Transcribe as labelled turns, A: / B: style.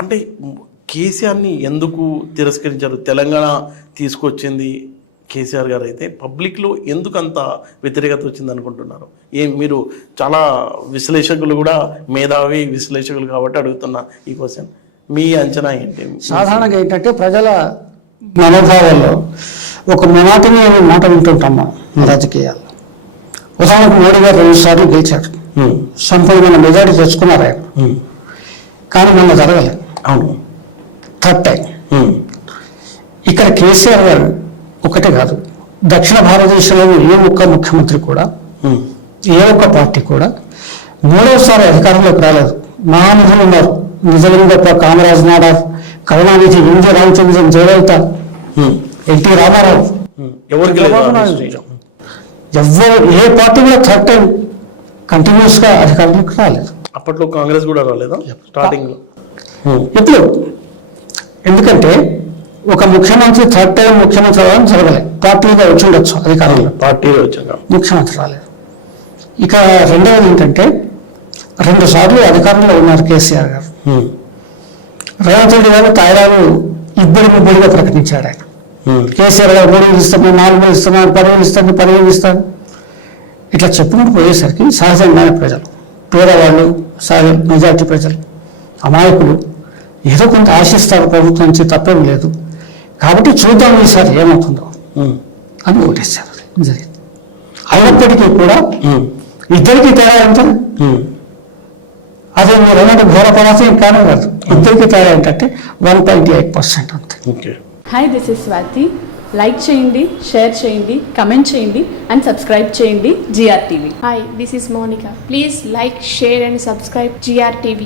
A: అంటే కేసీఆర్ని ఎందుకు తిరస్కరించారు? తెలంగాణ తీసుకొచ్చింది కేసీఆర్ గారు అయితే పబ్లిక్లో ఎందుకు అంత వ్యతిరేకత వచ్చింది అనుకుంటున్నారు? ఏం మీరు చాలా విశ్లేషకులు కూడా మేధావి విశ్లేషకులు కాబట్టి అడుగుతున్నా ఈ క్వశ్చన్ మీ అంచనా ఏంటి?
B: సాధారణంగా ఏంటంటే ప్రజల మనోభావాల్లో ఒక మొనాటిని అనే మాట వింటుంటాం మనం రాజకీయాల్లో? ఉదాహరణకు మోడీ గారు రెండు సార్లు గెలిచాడు సంపూర్ణమైన మెజారిటీ తెచ్చుకున్నారు ఆయన. కానీ మొన్న జరగలేదు
A: అవును. ఉమ్,
B: ఇక్కడ కేసీఆర్ గారు ఒకటే కాదు. దక్షిణ భారతదేశంలోని ఏ ఒక్క ముఖ్యమంత్రి కూడా ఏ ఒక్క పార్టీ కూడా మూడవసారి అధికారంలోకి రాలేదు. మహానిధులు ఉన్నారు. నిజలింగప్ప కామరాజ్ నాడార్ కరుణానిధి ఇంద్ర రామచంద్రన్ జయలలిత ఎన్టీ రామారావు.
A: ఎవరికి.
B: ఎవ్వరు ఏ పార్టీ కూడా థర్డ్ టైం కంటిన్యూస్గా అధికారంలోకి రాలేదు.
A: అప్పట్లో కాంగ్రెస్ కూడా రాలేదా? స్టార్టింగ్లో ఉమ్,
B: ఇప్పుడు ఎందుకంటే ఒక ముఖ్యమంత్రి థర్డ్ టైం ముఖ్యమంత్రి అవ్వడం జరగలేదు పార్టీగా వచ్చి ఉండొచ్చు అధికారంలో.
A: పార్టీలో వచ్చాక
B: ముఖ్యమంత్రి రాలేదు. ఇక రెండవది ఏంటంటే రెండు సార్లు అధికారంలో ఉన్నారు కేసీఆర్ గారు. రేవంత్ రెడ్డి గారు తాయిలాలు ఇద్దరు ముగ్గురుగా ప్రకటించాడు ఆయన. కేసీఆర్ గారు మూడు ఇస్తాను నాలుగు ఇస్తున్నాను పదివేలు ఇస్తాను పదివేలు ఇస్తాను ఇట్లా చెప్పుకుంటూ పోయేసరికి సహజంగానే ప్రజలు పేదవాళ్ళు సహజ మెజార్టీ ప్రజలు అమాయకులు ఏదో కొంత ఆశిస్తారు ప్రభుత్వం నుంచి తప్పేం లేదు. కాబట్టి చూద్దాం ఈసారి ఏమవుతుందో. అని ఓటేశారు. జరిగింది. అయినప్పటికీ కూడా ఇద్దరికి తేడా ఎంత. అదే మీరు ఏమంటే ఘోర పరాజయం కానే కాదు. ఇద్దరికి తేడా ఏంటంటే వన్ పాయింట్ ఎయిట్ పర్సెంట్ అంతే.
C: Hi this is Swathi like చేయండి షేర్ చేయండి కమెంట్ చేయండి అండ్ సబ్స్క్రైబ్ చేయండి G R TV
D: Hi, this is Monica. Please like, share, and subscribe GRTV.